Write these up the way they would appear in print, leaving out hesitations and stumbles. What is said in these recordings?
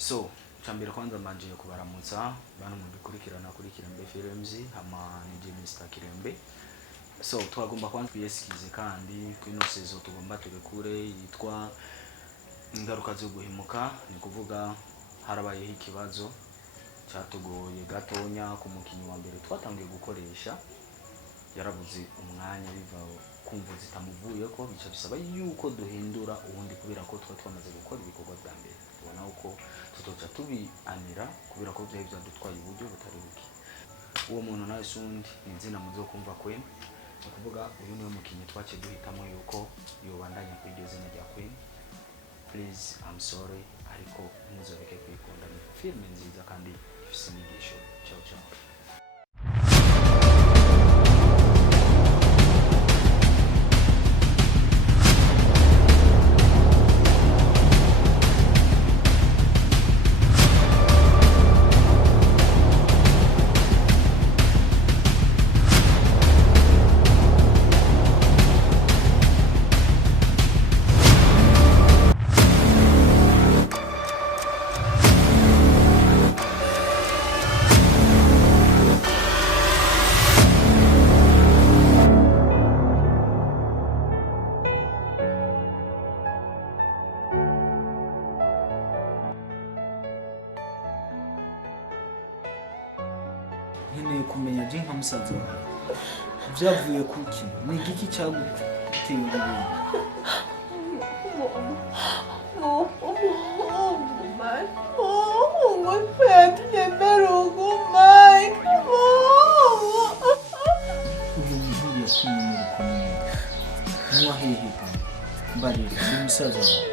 So chambira kwanza manje kubaramutsa bantu mubikurikirana kuri Kirembe Films hama nije Mr Kirembe. So twagomba kwanza kwiyesikize kandi kwino sezo tugomba turekure yitwa Ingaruka zoguhemuka, ni kuvuga harabayeho ikibazo cyatugoye gatonya ku mukinyi wa mbere twatangiye gukoresha, yarabuze umwanya biva kumva zitamuvuye ko bica bisaba yuko duhindura ubundi kubera ko twamaze gukora ibikorwa bya mbere, tubona uko tutoca tubianira kubera ko byari byadutwaye uburyo butari buke. Uwo muntu nawe sundi inzina muzo kumva Queen, kuvuga uyu niwe mukinyi twace duhitamo yuko yobandanya kwiryo zina rya Queen. Please, I'm sorry, ariko muzoreke kwikunda, ni film nziza kandi ifise imigisho. Ciao ciao. Nkeneye kumenya je nka musaza wawe byavuye kuki, ni igiki cyaguteye ubwoba? Uyu muhungu yakumye kumenya ntiwahehe mbarira ndi musaza wawe.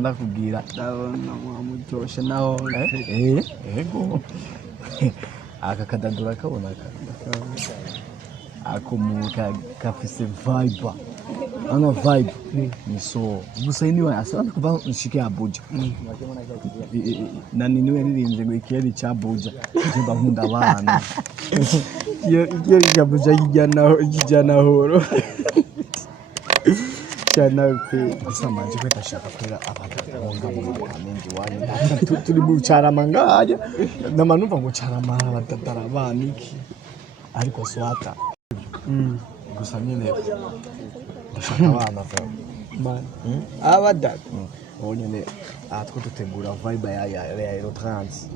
ndakubwira ndabona mwamuryoshe naho ego aka kadadura kabona akumuka kafise vibe ana vibe ni so gusa niwe asana kuva nshike Abuja na niwe nirinze ngo ikeri cha Abuja jimba nkunda abana iyo Abuja kijana horo cyana pe gusa manje kweta shaka kwera abagabonga mu kamengi wani turi mu cyarama ngaje namanumva ngo cyarama abatara abaniki ariko swata gusa nyine ndashaka abana man abada nyine atwo dutegura vibe ya Euro Trans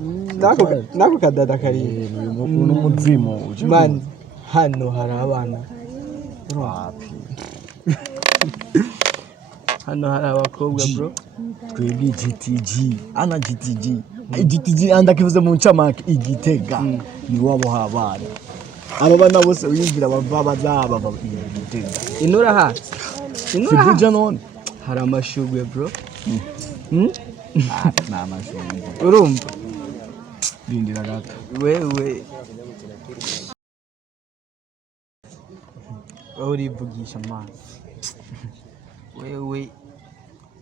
nako kadada kari n'umuzimu man hano hari abana wapi hano hari abakobwa bro twebwe GTG ana GTG andakivuze mu ncamake igitega ni wabo habana aba bana bose uyumvira bava bazaba igitega inura hasi sibuja none hari amashugwe bro na amashugwe urumva bindira gato wewe urivugisha amazi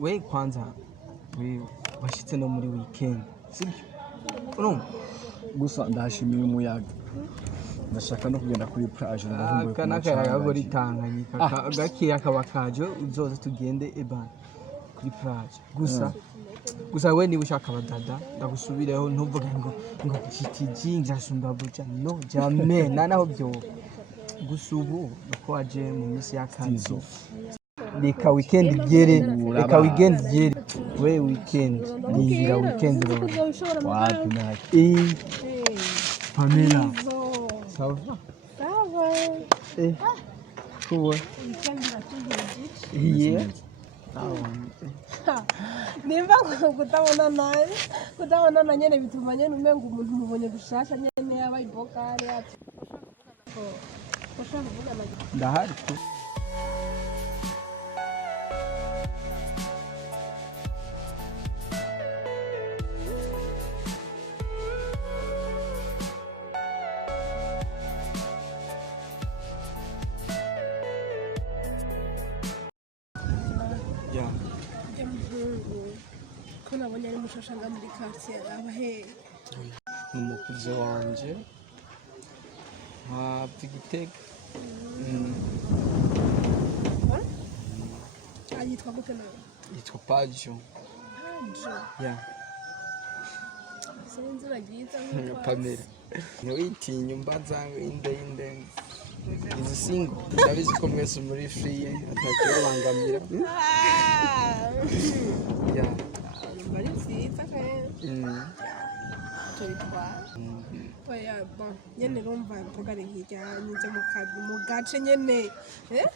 we kwanza we washitse no muri weekend sibyo urumva gusa ndashimiye umuyaga ndashaka no kugenda kuri plage ndahumbuye kanaka gori Tanganyika gakiya kabakaje uzoze tugende ebana kuri plage gusa we niba ushaka abadada ndagusubireho ntuvuge ngo GTG nzasumba Abuja no jamais naho byo gusa ubu uko waje mu minsi y'akazi reka weekend gere we weekend ngira weekend ro wapi naki Pamela sawa kuwa nimba kutabonana nyene bituma nyene umenga umuntu mubonye gushasha nyene yabaye ibokare ati ndahari ko nabonye ari mushasha nga muri quartier abahe umukuze wanje hafi Gitega yitwa gute nawe yitwa Pajo ya sinzi uragiza Pamela ntiwitinye umbaza inde izi single ndabizi ko mwese muri free atakibabangamira ya bari nziza tubitwa oya bon nyene rumva mvuga ari nkijyanye mu gace nyene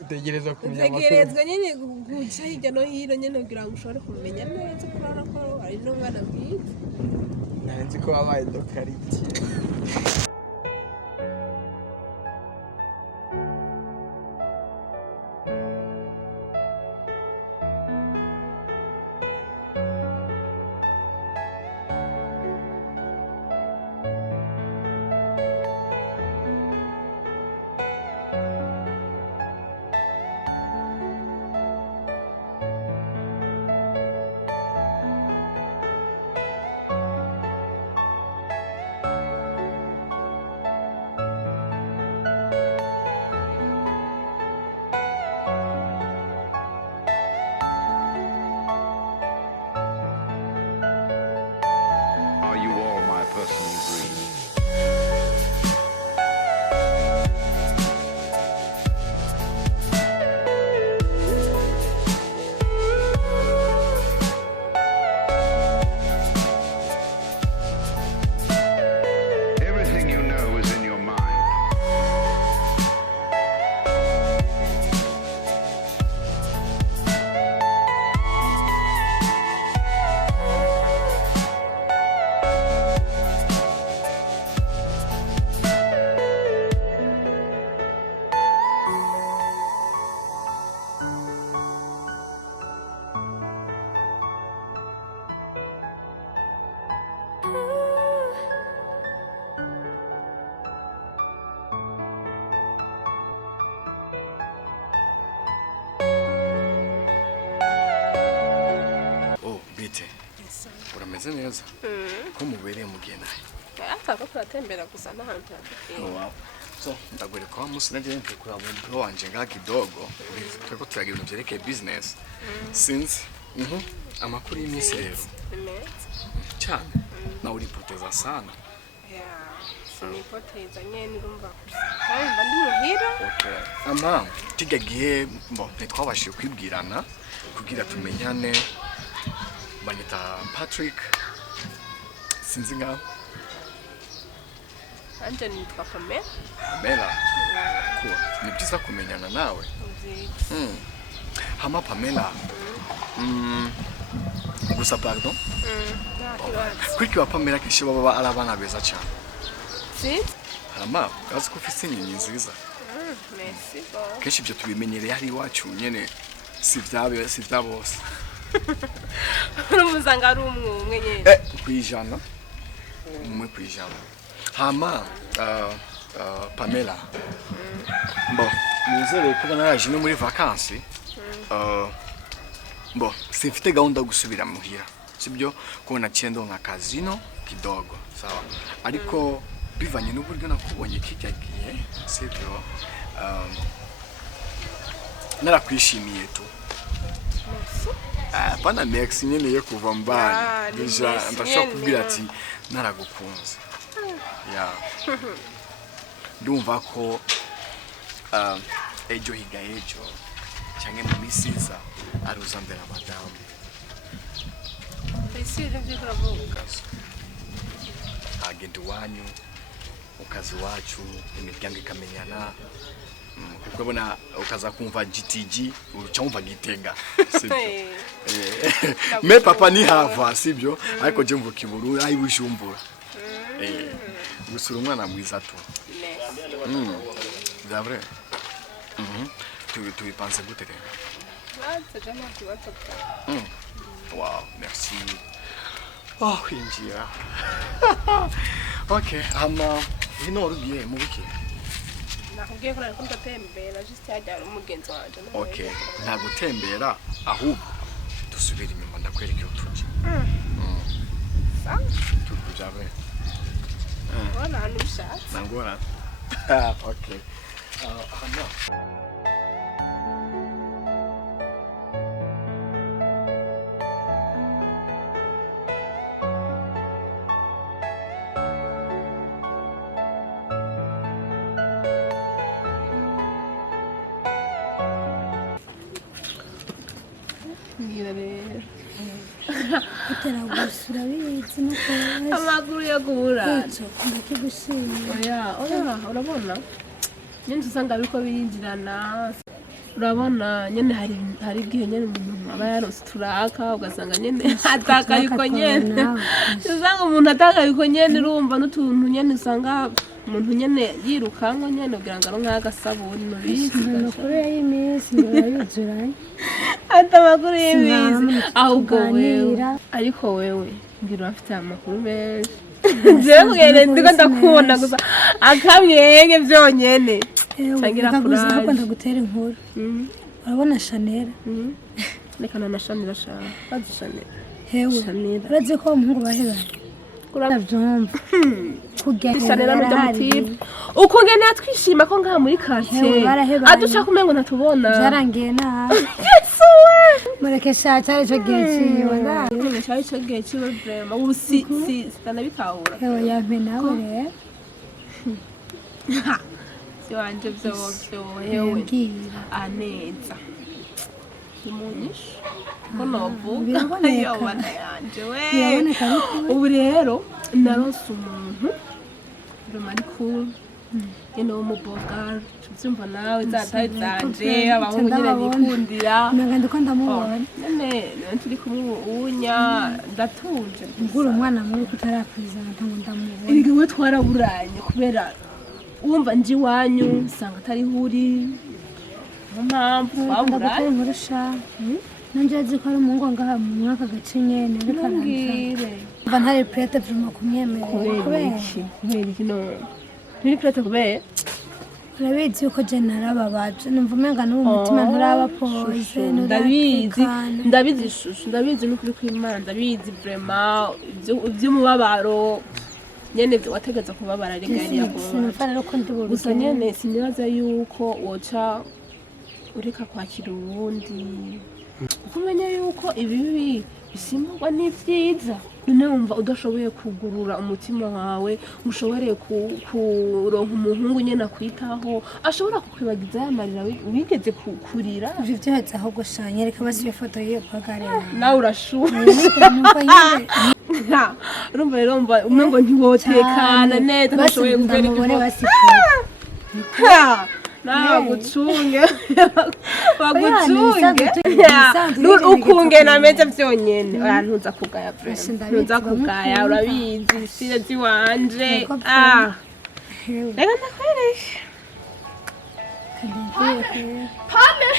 utegerezwa kumenya utegerezwa nyene guca hirya no hino nyene kugira ngo ushobore kumenya neza kurara ko ari n'umwana mwiza nzi ko wabaye dokariti mumeze neza ko mubereye mugenda atako turatembera gusa n'ahantu turafite wow so ndagwereka wa musi nagiye kuraba bro wanje nga kidogo tweko turagira ibintu byerekeye business since amakuru y'imisi rero cyane na uripoteza sana sinipoteza nyene urumva kandi mba ndi muhira ama tigagiye mbo ntitwabashije kwibwirana kugira tumenyane banyita Patrick sinzi nga anje nitwa Pamela cool ni byiza kumenyana nawe hama Pamela gusa pardon kwiki wa Pamela kishi baba arabana beza cyane si hama kazi ko ufite inyinyi nziza merci bon keshi byo tubimenyereye hari iwacu nyene si vyabose urumuzanga ari umwe nyene kwijana umwe kwijana hama Pamela bon nizere ko naraje no muri vacances bon sifite gahunda gusubira muhira sibyo ko naciendo nka kazino kidogo sawa ariko bivanye n'uburyo nakubonye kijagiye sibyo narakwishimiye tu pana merci nyene yo kuva mbana deja ndashaka kubwira ati naragukunze ya ndumva ko ejo higa ejo cyangwa mu misiza aruzambera madamu isi ivyo kuravuga agenda iwanyu ukazi wacu imiryango ikamenyana kuko bona ukaza kumva GTG ucumva Gitega sibyo me papa ni hava sibyo ariko je mvuka Ibururi ayi Bujumbura gusura umwana mwiza tu c'est vrai tu y penses gute rero wow merci oh injira okay hino rugiye mu biki nakubwiye ko nari ndatembera just yajya umugenzi wanje okay nta gutembera ahubwo dusubira inyuma ndakwereka utuji tukujabe wala nusha nangora okay no Uteragusura bizi no kwa amaguru yo kubura ndakigushimira oya urabona nyine usanga biko binjirana urabona nyene hari igihe nyene umuntu aba yarose turaka ugasanga nyene atakaye uko nyene usanga umuntu atakaye uko nyene urumva n'utuntu nyene usanga umuntu nyene yirukanka nyene ugira ngo aronka agasabuni no bisi amakuru y'imisi ndayuzuranye amakuru y'imisi ahubwo wewe ariko wewe ngira afite amakuru menshi jewe ndiko ndakubona gusa akamyenge vyonyene changira kuraje hako ndagutera inkuru urabona Chanel nekana na Chanel sha bazi Chanel hewe uraze ko umuhungu bahebanye kuravyumva kugenera n'umutipe ukungene atwishima ko ngaha muri quartier aduca kumengo ntatubona byarangiye nabi yesu we mureke sha cyari cyo gihe ciwe none cyari cyo gihe ciwe vraiment ubu si tanabitahura hewe yampe nawe rero si wanje vyovyo hewe aneza imunyisha konovuga yo bana yanje we ubu rero naronse umuntu ari cool nyene wo mu bogar tuvyumva nawe zataye zanje abahungu nyene bikundira nanga ndiko ndamubona nyene turi kumwe unya ndatuje ngura umwana muri kutarapresenta ngo ndamubona ibiwe twaraburanye kubera wumva nji wanyu sanga atari huri mpamvu twaburanye nkurusha nanje azi ko ari umuhungu ngaha mu mwaka gace nyene ariko arambwire mva ntari prete vraiment kumyemerera kubera iki none ntiri prete kubera urabizi yuko je narababaje numva umenga n'uwo mutima nturaba pose ndabizi shushu ndabizi n'ukuri kw'Imana ndabizi vraiment ivy'umubabaro nyene wategeza kubabara regariya gusa nyene sinibaza yuko woca ureka kwakira uwundi ukumenya yuko ibibi bisimburwa n'ivyiza none wumva udashoboye kugurura umutima wawe ushobore kuronka umuhungu nyene akwitaho ashobora kukwibagiza yamarira wigeze kurira ivyo vyahetse aho gushanya reka basi iyo foto yiyo pagarera nawe urashushe urumva rero umengo ntiwotekana neza ntashoboye kugera nagucunge ukunge nameze vyonyene ntuza kugaya ntuza kugaya urabizi sire ziwanje reka ndakwereke pame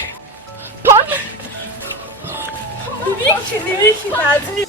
nibiki ntazi